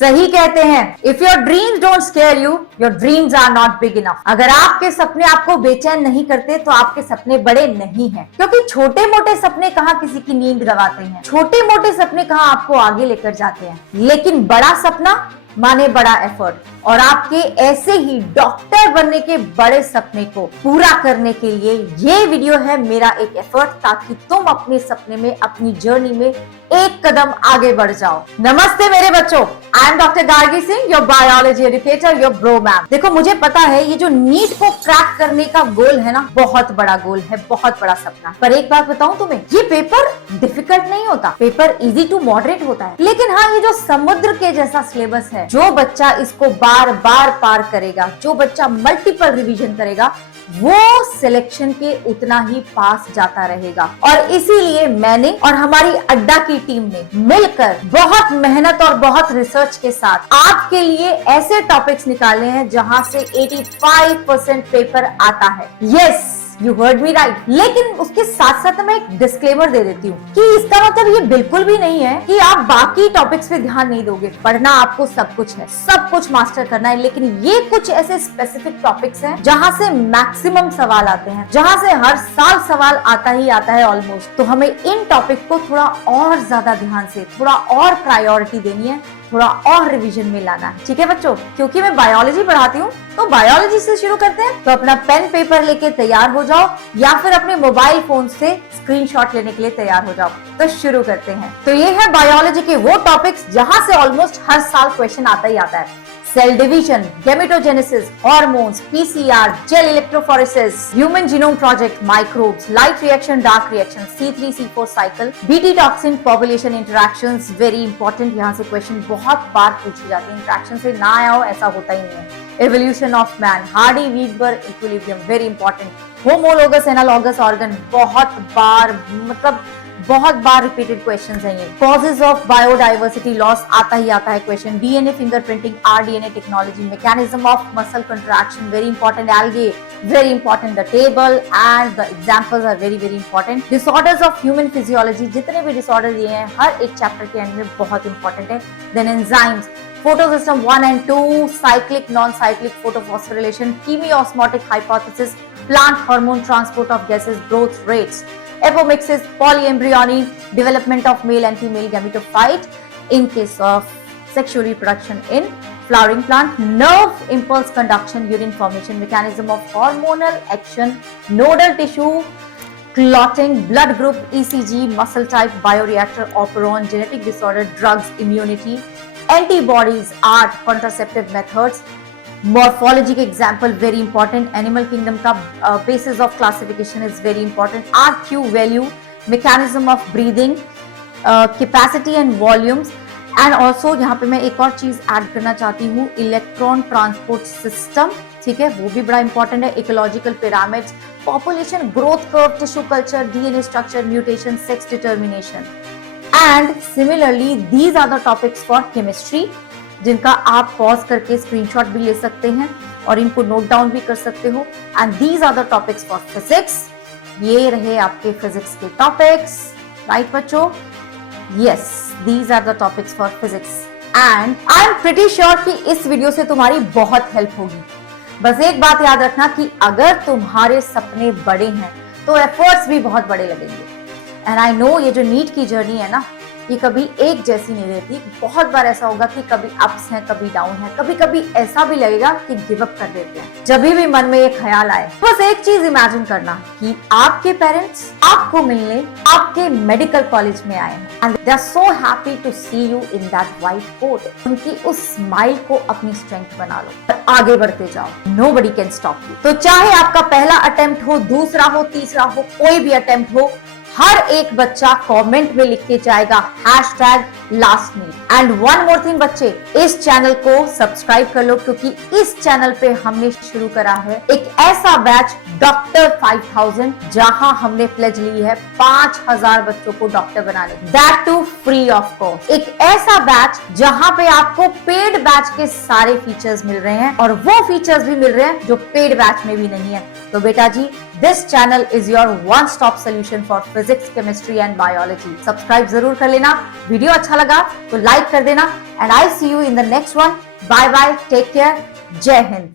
सही कहते हैं, if your dreams don't scare you, your dreams are not big enough. अगर आपके सपने आपको बेचैन नहीं करते तो आपके सपने बड़े नहीं हैं, क्योंकि छोटे मोटे सपने कहाँ किसी की नींद गवाते हैं, छोटे मोटे सपने कहाँ आपको आगे लेकर जाते हैं, लेकिन बड़ा सपना माने बड़ा एफर्ट। और आपके ऐसे ही डॉक्टर बनने के बड़े सपने को पूरा करने के लिए ये वीडियो है मेरा एक एफर्ट, ताकि तुम अपने सपने में, अपनी जर्नी में एक कदम आगे बढ़ जाओ। नमस्ते मेरे बच्चों, I am doctor Gargi Singh, your biology educator, your bro ma'am. देखो, मुझे पता है ये जो नीट को क्रैक करने का गोल है ना, बहुत बड़ा गोल है, बहुत बड़ा सपना। पर एक बात बताऊं तुम्हें, ये पेपर डिफिकल्ट नहीं होता, पेपर इजी टू मॉडरेट होता है। लेकिन हाँ, ये जो समुद्र के जैसा सिलेबस है, जो बच्चा इसको बार बार पार करेगा, जो बच्चा मल्टीपल रिवीजन करेगा, वो सिलेक्शन के उतना ही पास जाता रहेगा। और इसीलिए मैंने और हमारी अड्डा की टीम ने मिलकर बहुत मेहनत और बहुत रिसर्च के साथ आपके लिए ऐसे टॉपिक्स निकाले हैं जहां से 85% पेपर आता है। Yes, you heard me right. लेकिन उसके साथ साथ मैं एक डिस्क्लेमर दे देती हूँ कि इसका मतलब ये बिल्कुल भी नहीं है कि आप बाकी टॉपिक्स पे ध्यान नहीं दोगे। पढ़ना आपको सब कुछ है, सब कुछ मास्टर करना है, लेकिन ये कुछ ऐसे स्पेसिफिक टॉपिक्स हैं जहाँ से मैक्सिमम सवाल आते हैं, जहाँ से हर साल सवाल आता ही आता है ऑलमोस्ट। तो हमें इन टॉपिक को थोड़ा और ज्यादा ध्यान से, थोड़ा और प्रायोरिटी देनी है, थोड़ा और रिवीजन में लाना है। ठीक है बच्चों, क्योंकि मैं बायोलॉजी पढ़ाती हूँ तो बायोलॉजी से शुरू करते हैं। तो अपना पेन पेपर लेके तैयार हो जाओ, या फिर अपने मोबाइल फोन से स्क्रीनशॉट लेने के लिए तैयार हो जाओ। तो शुरू करते हैं। तो ये है बायोलॉजी के वो टॉपिक्स जहां से ऑलमोस्ट हर साल क्वेश्चन आता ही आता है। Cell division, gametogenesis, hormones, PCR, gel electrophoresis, human genome project, microbes, light reaction, dark reaction, C3C4 cycle, BT toxin population interactions, very important. यहाँ से क्वेश्चन बहुत बार पूछे जाते हैं, इंटरैक्शन से ना आया हो ऐसा होता ही नहीं है। Evolution of man, Hardy Weinberg equilibrium, very important. Homologous analogous organ, बहुत बार रिपीटेड क्वेश्चंस हैं ये। कॉजेज ऑफ बायोडाइवर्सिटी लॉस आता ही आता है question. DNA fingerprinting, rDNA technology, mechanism of muscle contraction, very important. Algae, very important. The table and the examples are very very important. Disorders of human physiology, जितने भी disorders दिए हैं हर एक chapter के एंड में बहुत इंपॉर्टेंट है। Then enzymes, photosystem 1 and 2, cyclic non-cyclic photophosphorylation, chemiosmotic hypothesis, plant hormone transport of gases, growth rates, apomixis, polyembryony, development of male and female gametophyte in case of sexual reproduction in flowering plant, nerve impulse conduction, urine formation, mechanism of hormonal action, nodal tissue, clotting, blood group, ECG, muscle type, bioreactor, operon, genetic disorder, drugs, immunity, antibodies, art, contraceptive methods, morphology के example very important, animal kingdom का basis of classification is very important, RQ value, mechanism of breathing, capacity and volumes, and also यहाँ पे मैं एक और चीज add करना चाहती हूँ, इलेक्ट्रॉन ट्रांसपोर्ट सिस्टम। ठीक है, वो भी बड़ा इंपॉर्टेंट है। Ecological pyramids, population growth curve, tissue culture, DNA structure, mutation, sex determination. And similarly these are the topics for chemistry, जिनका आप पॉज करके स्क्रीनशॉट भी ले सकते हैं और इनको नोट डाउन भी कर सकते हो। And these are the topics for physics. ये रहे आपके फिजिक्स के टॉपिक्स, राइट बच्चों? Yes, these are the topics for physics and I am pretty sure कि इस वीडियो से तुम्हारी बहुत हेल्प होगी। बस एक बात याद रखना कि अगर तुम्हारे सपने बड़े हैं तो एफर्ट्स भी बहुत बड़े लगेंगे। एंड आई नो ये जो नीट की जर्नी है ना, ये कभी एक जैसी नहीं रहती। बहुत बार ऐसा होगा कि कभी अप्स हैं, कभी डाउन है, कभी कभी ऐसा भी लगेगा कि गिव अप कर देते हैं। जब भी मन में ये ख्याल आए, बस एक चीज इमेजिन करना कि आपके पेरेंट्स आपको मिलने आपके मेडिकल कॉलेज में आए हैं and they are so happy to see you in that white coat. उनकी उस स्माइल को अपनी स्ट्रेंथ बना लो और आगे बढ़ते जाओ। Nobody can stop you. तो चाहे आपका पहला अटेम्प्ट हो, दूसरा हो, तीसरा हो, कोई भी अटेम्प्ट हो, हर एक बच्चा कमेंट में लिख के जाएगा #LastNeet। And one more thing बच्चे, इस चैनल को सब्सक्राइब कर लो, क्योंकि इस चैनल पे हमने शुरू करा है एक ऐसा बैच डॉक्टर 5000, जहां हमने प्लेज ली है 5000 बच्चों को डॉक्टर बनाने, that too free of cost. एक ऐसा बैच जहां पे आपको पेड बैच के सारे फीचर्स मिल रहे हैं और वो फीचर्स भी मिल रहे हैं जो पेड बैच में भी नहीं है। तो बेटा जी, this channel is your one stop solution for physics, chemistry and biology. Subscribe जरूर कर लेना। वीडियो अच्छा लगा तो लाइक कर देना and I see you in the next one. Bye bye, take care, जय हिंद।